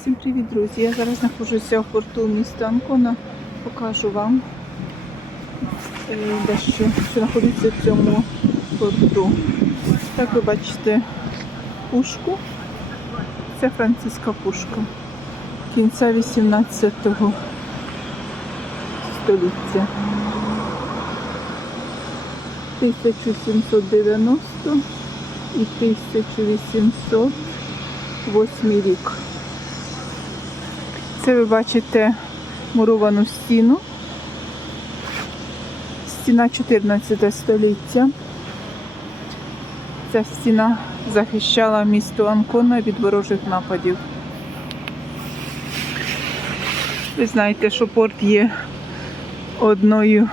Всім привіт, друзі! Я зараз знаходжуся в порту міста Анкона. Покажу вам е, дещо, що знаходиться в цьому порту. Так ви бачите пушку. Це французька пушка кінця 18 століття. 1790 і 1808 рік. Це ви бачите муровану стіну. Стіна 14 століття. Ця стіна захищала місто Анкона від ворожих нападів. Ви знаєте, що порт є одною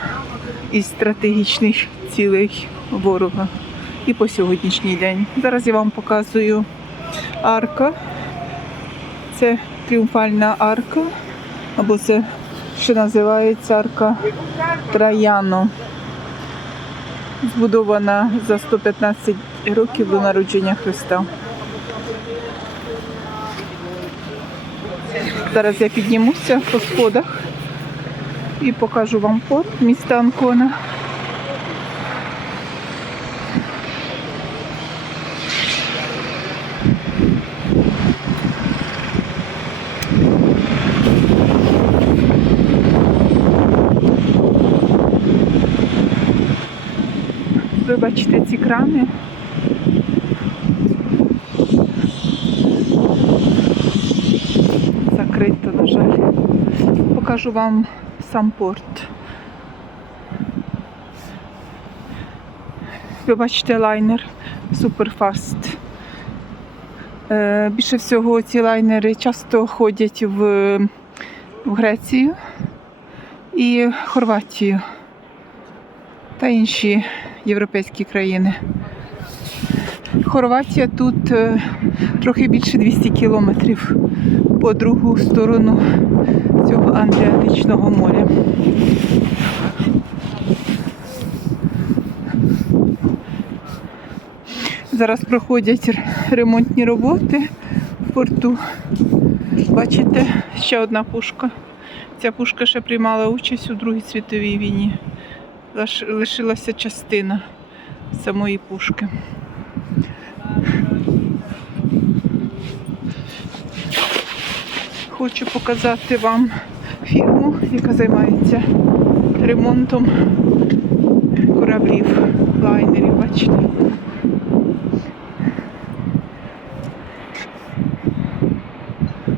із стратегічних цілей ворога і по сьогоднішній день. Зараз я вам показую арка. Це тріумфальна арка, або це, що називається арка Траяно. Збудована за 115 років до народження Христа. Зараз я піднімуся по сходах і покажу вам порт міста Анкона. Бачите ці крани. Закрито, на жаль. Покажу вам сам порт. Ви бачите лайнер Superfast. Е, Більше всього ці лайнери часто ходять в, в Грецію і Хорватію та інші європейські країни. Хорватія тут е, трохи більше 200 кілометрів по другу сторону цього Адріатичного моря. Зараз проходять ремонтні роботи в порту. Бачите, ще одна пушка. Ця пушка ще приймала участь у Другій світовій війні. Лиш- Лишилася частина самої пушки. Хочу показати вам фірму, яка займається ремонтом кораблів, лайнерів, бачите.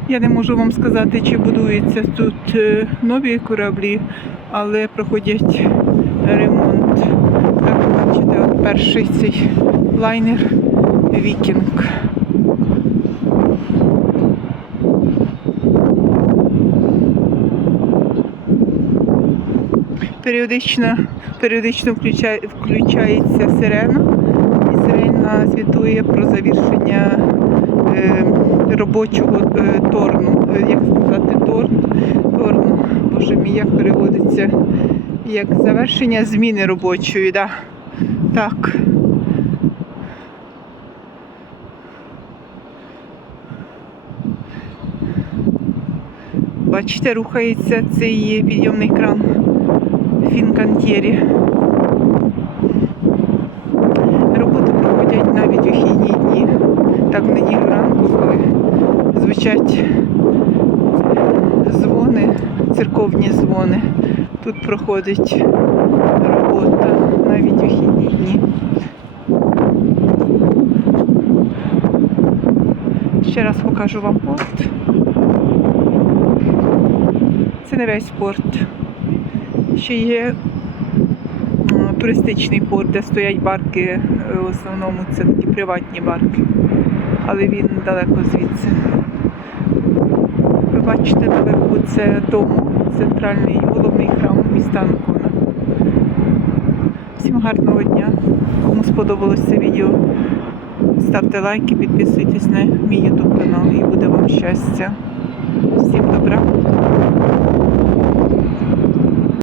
Я не можу вам сказати, чи будуються тут е, нові кораблі, але проходять ремонт. Так, бачите, от перший цей лайнер Вікінг. Періодично, періодично включає, включається сирена, і сирена звітує про завершення е, робочого е, торну. Е, Як сказати, торн, торну, боже мій, як переводиться, як завершення зміни робочої, да. так. Бачите, рухається цей підйомний кран Фінкантєрі. Роботи проходять навіть у вихідні дні. Так, в неділю ранку, коли звучать дзвони, церковні дзвони. Тут проходить робота навіть вихідні дні. Ще раз покажу вам порт. Це не весь порт. Ще є туристичний порт, де стоять барки. е, В основному це такі приватні барки. Але він далеко звідси. Ви бачите наверху це дому, центральний головний храм міста Анкона. Всім гарного дня. Кому сподобалось це відео, ставте лайки, підписуйтесь на мій YouTube канал і буде вам щастя. Всім добра.